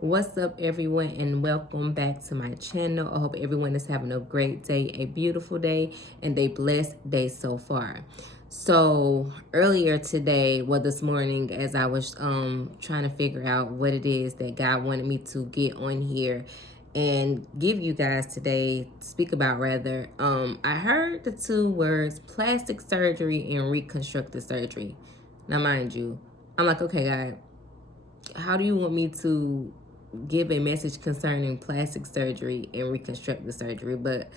What's up, everyone, and welcome back to my channel. I hope everyone is having a great day, a beautiful day, and a blessed day so far. So earlier today, this morning, as I was trying to figure out what it is that God wanted me to get on here and give you guys today, speak about rather, I heard the two words plastic surgery and reconstructive surgery. Now, mind you, I'm like, okay, God, how do you want me to give a message concerning plastic surgery and reconstructive surgery? But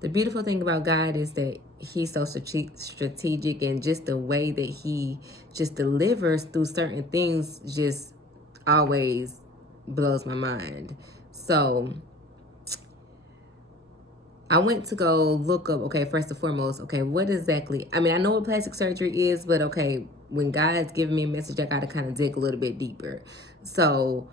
the beautiful thing about God is that he's so strategic, and just the way that he just delivers through certain things just always blows my mind. So I went to go look up, okay, first and foremost, okay, what exactly, I mean, I know what plastic surgery is, but okay, when God's giving me a message, I got to kind of dig a little bit deeper. So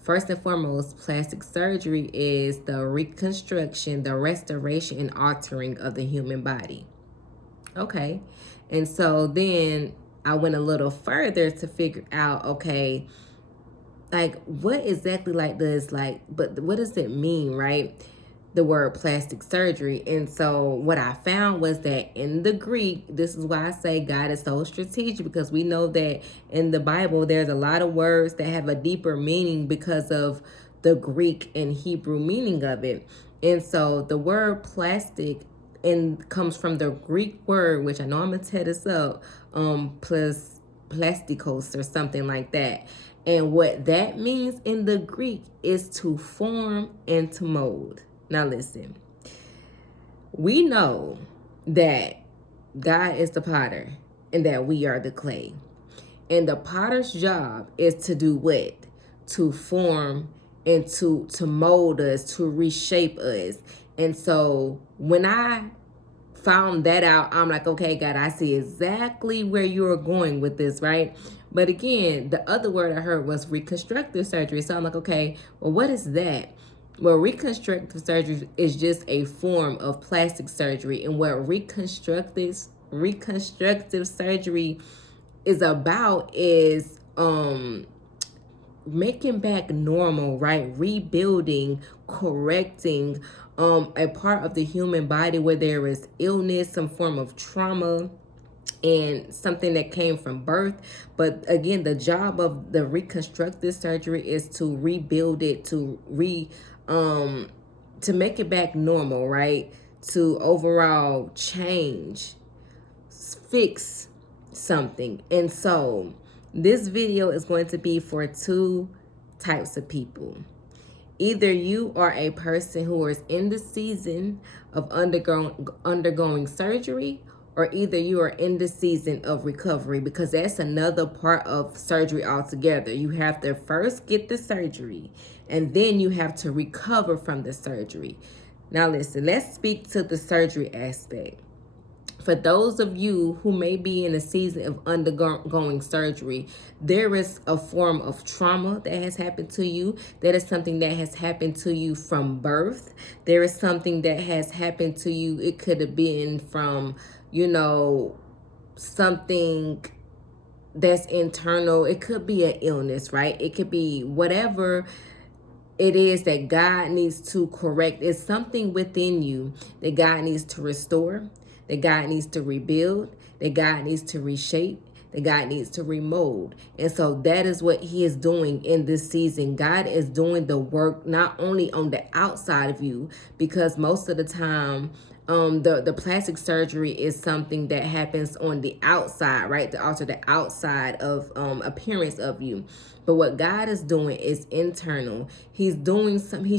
first and foremost, plastic surgery is the reconstruction, the restoration, and altering of the human body. Okay. And so then I went a little further to figure out, okay, like what exactly but what does it mean, right? The word plastic surgery. And so what I found was that in the Greek, this is why I say God is so strategic, because we know that in the Bible there's a lot of words that have a deeper meaning because of the Greek and Hebrew meaning of it. And so the word plastic comes from the Greek word, which I know I'm gonna tear this up, plus plastikos or something like that. And what that means in the Greek is to form and to mold. Now listen, we know that God is the potter and that we are the clay. And the potter's job is to do what? To form and to mold us, to reshape us. And so when I found that out, I'm like, okay, God, I see exactly where you're going with this, right? But again, the other word I heard was reconstructive surgery. So I'm like, okay, well, what is that? Well, reconstructive surgery is just a form of plastic surgery. And what reconstructive surgery is about is making back normal, right? Rebuilding, correcting a part of the human body where there is illness, some form of trauma, and something that came from birth. But again, the job of the reconstructive surgery is to rebuild it, to make it back normal, right? To overall change, fix something. And so this video is going to be for two types of people. Either you are a person who is in the season of undergoing surgery, or either you are in the season of recovery, because that's another part of surgery altogether. You have to first get the surgery, and then you have to recover from the surgery. Now listen, let's speak to the surgery aspect. For those of you who may be in a season of undergoing surgery, there is a form of trauma that has happened to you. That is something that has happened to you from birth. There is something that has happened to you. It could have been from, something that's internal. It could be an illness, right? It could be whatever it is that God needs to correct. It's something within you that God needs to restore, that God needs to rebuild, that God needs to reshape, that God needs to remold. And so that is what he is doing in this season. God is doing the work not only on the outside of you, because most of the time the plastic surgery is something that happens on the outside, right? To alter the outside of appearance of you. But what God is doing is internal. He's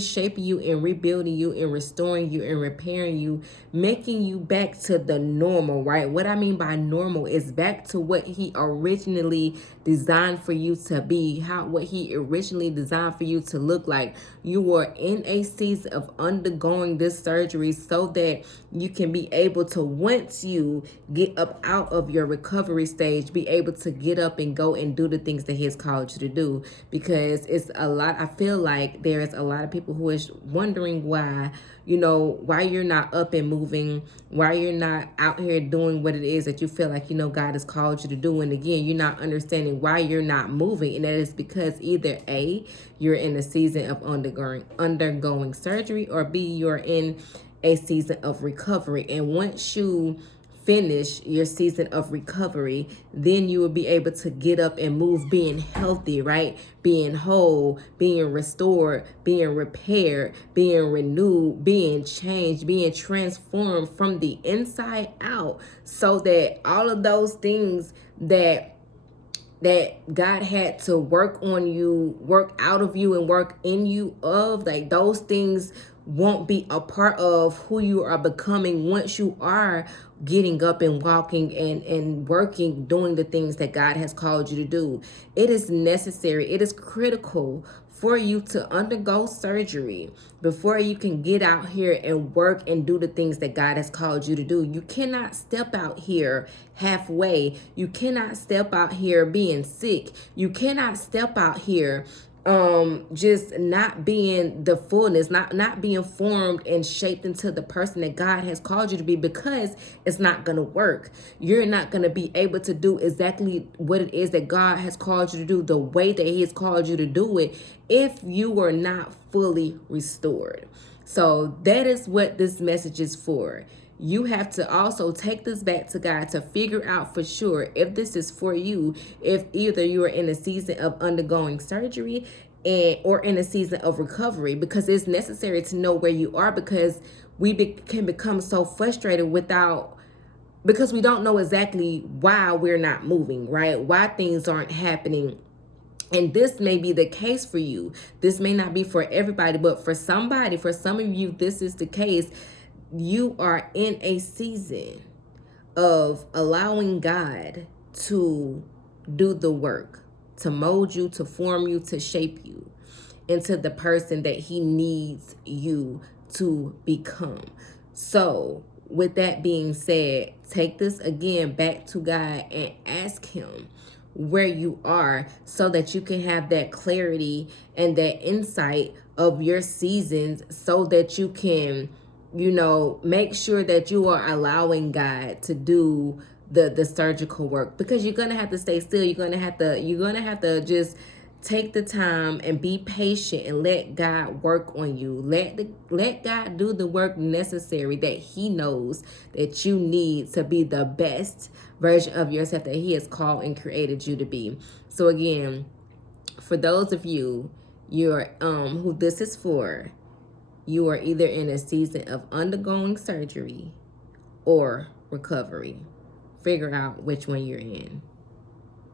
shaping you and rebuilding you and restoring you and repairing you, making you back to the normal, right? What I mean by normal is back to what he originally designed for you to be, what he originally designed for you to look like. You were in a season of undergoing this surgery so that you can be able to, once you get up out of your recovery stage, be able to get up and go and do the things that he has called you to do, because it's a lot. I feel like there's a lot of people who is wondering why, why you're not up and moving, why you're not out here doing what it is that you feel like, God has called you to do. And again, you're not understanding why you're not moving. And that is because either A, you're in a season of undergoing surgery, or B, you're in a season of recovery. And once you finish your season of recovery, then you will be able to get up and move, being healthy, right? Being whole, being restored, being repaired, being renewed, being changed, being transformed from the inside out, so that all of those things that God had to work on you, work out of you, and work in you of, like, those things won't be a part of who you are becoming once you are getting up and walking and working, doing the things that God has called you to do. It is necessary, it is critical for you to undergo surgery before you can get out here and work and do the things that God has called you to do. You cannot step out here halfway. You cannot step out here being sick. You cannot step out here just not being the fullness, not being formed and shaped into the person that God has called you to be, because it's not going to work. You're not going to be able to do exactly what it is that God has called you to do the way that he has called you to do it if you are not fully restored. So that is what this message is for. You have to also take this back to God to figure out for sure if this is for you, if either you are in a season of undergoing surgery or in a season of recovery, because it's necessary to know where you are, because we can become so frustrated because we don't know exactly why we're not moving, right? Why things aren't happening. And this may be the case for you. This may not be for everybody, but for some of you, this is the case. You are in a season of allowing God to do the work, to mold you, to form you, to shape you into the person that he needs you to become. So with that being said, take this again back to God and ask him where you are, so that you can have that clarity and that insight of your seasons, so that you can, make sure that you are allowing God to do the surgical work, because you're gonna have to stay still. You're gonna have to just take the time and be patient and let God work on you. Let God do the work necessary that he knows that you need to be the best version of yourself that he has called and created you to be. So again, for those of you who this is for, you are either in a season of undergoing surgery or recovery. Figure out which one you're in.